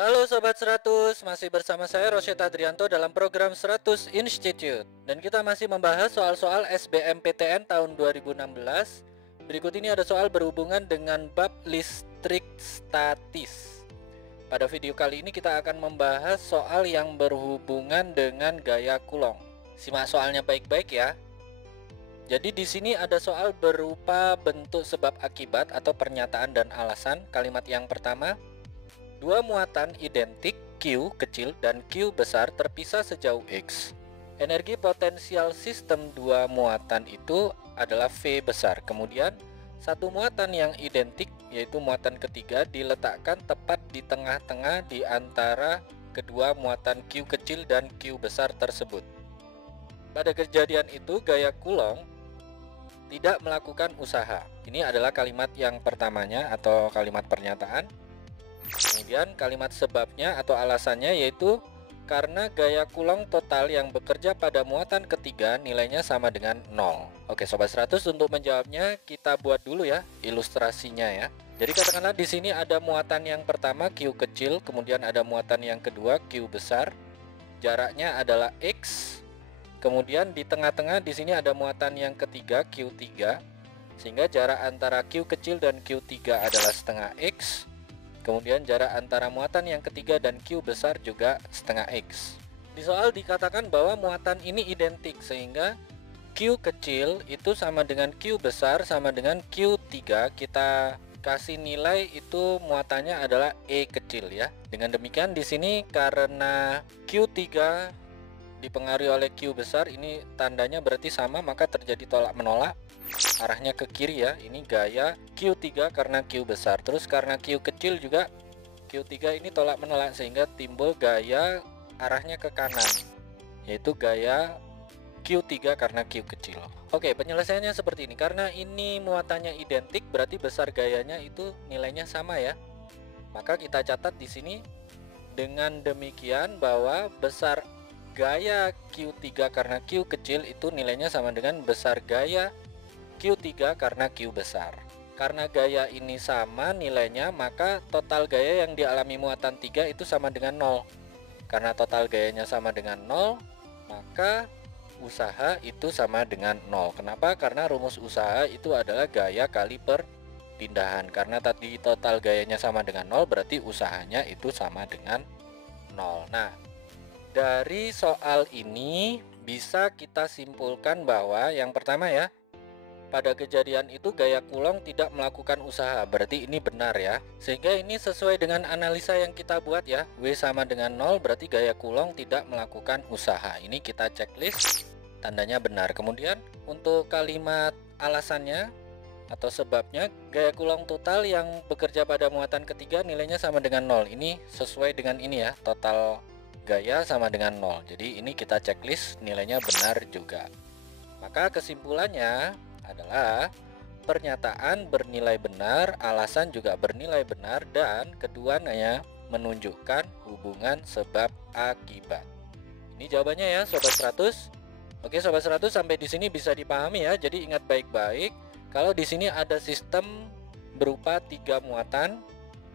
Halo Sobat 100, masih bersama saya Rosyid Adrianto dalam program 100 Institute. Dan kita masih membahas soal-soal SBMPTN tahun 2016. Berikut ini ada soal berhubungan dengan bab listrik statis. Pada video kali ini kita akan membahas soal yang berhubungan dengan gaya Coulomb. Simak soalnya baik-baik ya. Jadi di sini ada soal berupa bentuk sebab akibat atau pernyataan dan alasan. Kalimat yang pertama, dua muatan identik Q kecil dan Q besar terpisah sejauh X. Energi potensial sistem dua muatan itu adalah V besar. Kemudian satu muatan yang identik yaitu muatan ketiga diletakkan tepat di tengah-tengah di antara kedua muatan Q kecil dan Q besar tersebut. Pada kejadian itu gaya Coulomb tidak melakukan usaha. Ini adalah kalimat yang pertamanya atau kalimat pernyataan. Kemudian kalimat sebabnya atau alasannya yaitu karena gaya Coulomb total yang bekerja pada muatan ketiga nilainya sama dengan 0. Oke Sobat 100, untuk menjawabnya kita buat dulu ya ilustrasinya ya. Jadi katakanlah di sini ada muatan yang pertama Q kecil, kemudian ada muatan yang kedua Q besar. Jaraknya adalah X. Kemudian di tengah-tengah di sini ada muatan yang ketiga Q3, sehingga jarak antara Q kecil dan Q3 adalah setengah X. Kemudian jarak antara muatan yang ketiga dan Q besar juga setengah X. Di soal dikatakan bahwa muatan ini identik, sehingga Q kecil itu sama dengan Q besar sama dengan Q3. Kita kasih nilai itu muatannya adalah E kecil ya. Dengan demikian di sini karena Q3 dipengaruhi oleh Q besar, ini tandanya berarti sama, maka terjadi tolak menolak arahnya ke kiri ya. Ini gaya Q3 karena Q besar. Terus karena Q kecil juga Q3 ini tolak menolak, sehingga timbul gaya arahnya ke kanan, yaitu gaya Q3 karena Q kecil. Oke, penyelesaiannya seperti ini. Karena ini muatannya identik, berarti besar gayanya itu nilainya sama ya. Maka kita catat di sini dengan demikian bahwa besar gaya Q3 karena Q kecil itu nilainya sama dengan besar gaya Q3 karena Q besar. Karena gaya ini sama nilainya, maka total gaya yang dialami muatan 3 itu sama dengan 0. Karena total gayanya sama dengan 0, maka usaha itu sama dengan 0. Kenapa? Karena rumus usaha itu adalah gaya kali perpindahan. Karena tadi total gayanya sama dengan 0, berarti usahanya itu sama dengan 0. Nah, dari soal ini bisa kita simpulkan bahwa yang pertama ya, pada kejadian itu gaya Coulomb tidak melakukan usaha, berarti ini benar ya. Sehingga ini sesuai dengan analisa yang kita buat ya. W sama dengan 0 berarti gaya Coulomb tidak melakukan usaha. Ini kita checklist, tandanya benar. Kemudian untuk kalimat alasannya atau sebabnya, gaya Coulomb total yang bekerja pada muatan ketiga nilainya sama dengan 0. Ini sesuai dengan ini ya, total gaya sama dengan 0. Jadi ini kita checklist, nilainya benar juga. Maka kesimpulannya adalah pernyataan bernilai benar, alasan juga bernilai benar, dan keduanya menunjukkan hubungan sebab akibat. Ini jawabannya ya Sobat 100. Oke Sobat 100, sampai di sini bisa dipahami ya. Jadi ingat baik-baik, kalau di sini ada sistem berupa 3 muatan,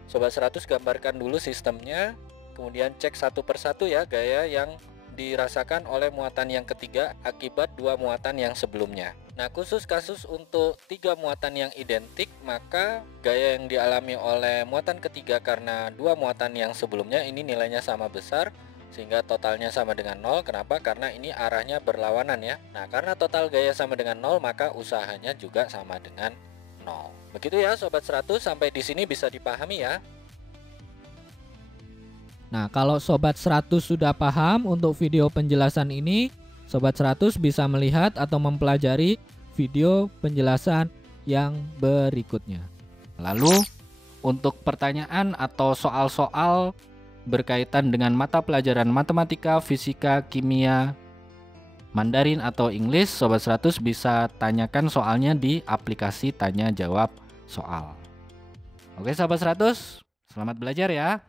Sobat 100 gambarkan dulu sistemnya. Kemudian cek satu persatu ya gaya yang dirasakan oleh muatan yang ketiga akibat 2 muatan yang sebelumnya. Nah, khusus kasus untuk 3 muatan yang identik, maka gaya yang dialami oleh muatan ketiga karena 2 muatan yang sebelumnya ini nilainya sama besar, sehingga totalnya sama dengan 0. Kenapa? Karena ini arahnya berlawanan ya. Nah, karena total gaya sama dengan 0, maka usahanya juga sama dengan 0. Begitu ya Sobat 100, sampai di sini bisa dipahami ya. Nah, kalau Sobat 100 sudah paham untuk video penjelasan ini, Sobat 100 bisa melihat atau mempelajari video penjelasan yang berikutnya. Lalu, untuk pertanyaan atau soal-soal berkaitan dengan mata pelajaran matematika, fisika, kimia, Mandarin atau English, Sobat 100 bisa tanyakan soalnya di aplikasi tanya jawab soal. Oke Sobat 100, selamat belajar ya.